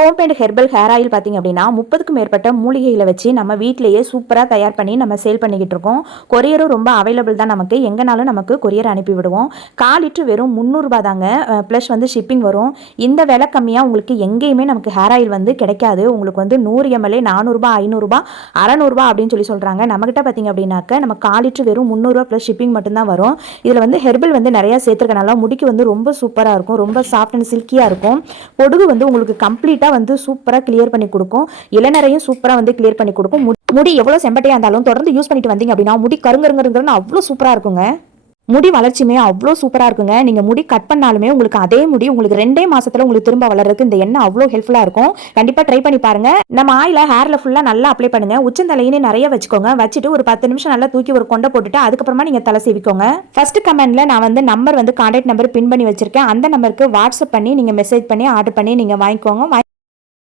Homemade herbal hair oil பார்த்திங்க அப்படின்னா 30க்கும் மேற்பட்ட மூலிகைகளை வச்சு நம்ம வீட்டிலேயே சூப்பராக தயார் பண்ணி நம்ம சேல் பண்ணிக்கிட்டு இருக்கோம். கொரியரும் ரொம்ப அவைலபிள் தான், நமக்கு எங்கேனாலும் நமக்கு கொரியர் அனுப்பி விடுவோம். 1/4 லிட்டர் வெறும் 300 ரூபா தாங்க, ப்ளஸ் வந்து ஷிப்பிங் வரும். இந்த விலை கம்மியாக உங்களுக்கு எங்கேயுமே நமக்கு ஹேர் ஆயில் வந்து கிடைக்காது. உங்களுக்கு வந்து 100 ml 400 ரூபா, 500 ரூபா, 600 ரூபா அப்படின்னு சொல்லி சொல்கிறாங்க. நம்மகிட்ட பார்த்திங்க அப்படின்னாக்க நம்ம 1/4 லிட்டர் வெறும் 300 ரூபா ப்ளஸ் ஷிப்பிங் மட்டும்தான் வரும். இதில் வந்து ஹெர்பல் வந்து நிறையா சேர்த்துருக்கனால முடிக்கு வந்து ரொம்ப சூப்பராக இருக்கும், ரொம்ப சாஃப்ட் அண்ட் சில்கியாக இருக்கும். பொடுகு வந்து உங்களுக்கு கம்ப்ளீட்டாக வந்து சூப்பராக கிளியர் பண்ணி கொடுக்கும். இளநரையும் சூப்பராக வந்து கிளியர் பண்ணி கொடுக்கும். முடி எவ்வளோ செம்பட்டையாக இருந்தாலும் தொடர்ந்து யூஸ் பண்ணிட்டு வந்தீங்க அப்படின்னா முடி கருங்கருங்கருங்கன்னு அவ்வளோ சூப்பராக இருக்குங்க. முடி வளர்ச்சியுமே அவ்வளோ சூப்பராக இருக்குங்க. நீங்கள் முடி கட் பண்ணாலுமே உங்களுக்கு அதே முடி உங்களுக்கு 2 மாசத்துல உங்களுக்கு திரும்ப வளர்றதுக்கு இந்த எண்ணெய் அவ்வளோ ஹெல்ப்ஃபுல்லாக இருக்கும். கண்டிப்பாக ட்ரை பண்ணி பாருங்க. நம்ம ஆயில ஹேர்ல ஃபுல்லாக நல்லா அப்ளை பண்ணுங்க. உச்சந்தலையினே நிறைய வச்சுக்கோங்க. வச்சுட்டு ஒரு 10 நிமிஷம் நல்லா தூக்கி ஒரு கொண்டை போட்டுட்டு அதுக்கப்புறமா நீங்கள் தலை சீவிக்கோங்க. ஃபர்ஸ்ட் கமெண்ட்ல நான் வந்து நம்பர் வந்து கான்டாக்ட் நம்பர் பின் பண்ணி வச்சிருக்கேன். அந்த நம்பருக்கு வாட்ஸ்அப் பண்ணி நீங்கள் மெசேஜ் பண்ணி ஆர்டர் பண்ணி நீங்கள் வாங்கிக்கோங்க.